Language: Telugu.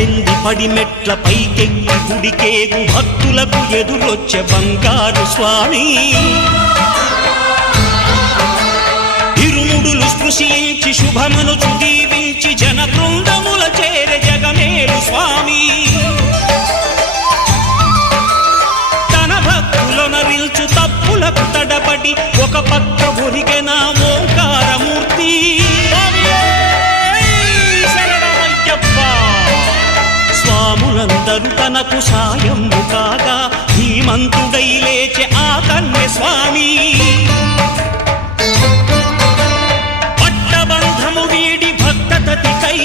పద్దెంది పడిమెట్ల పైకెక్కి గుడికేగు భక్తులకు ఎదురొచ్చే బంగారు స్వామి ఇరుముడులు స్పృశించి శుభమనుచు దీవించి జన బృందముల చేరే జగమేలు స్వామి తన భక్తులనరిల్చు తప్పులకు తడబడి ఒక పక్క ఒరిగెన ఓంకారమూర్తి స్వాములందరూ తనకు సాయము కాగా ధీమంతుడై లేచే ఆ కన్య స్వామి పట్టబంధము వీడి భక్తతతికై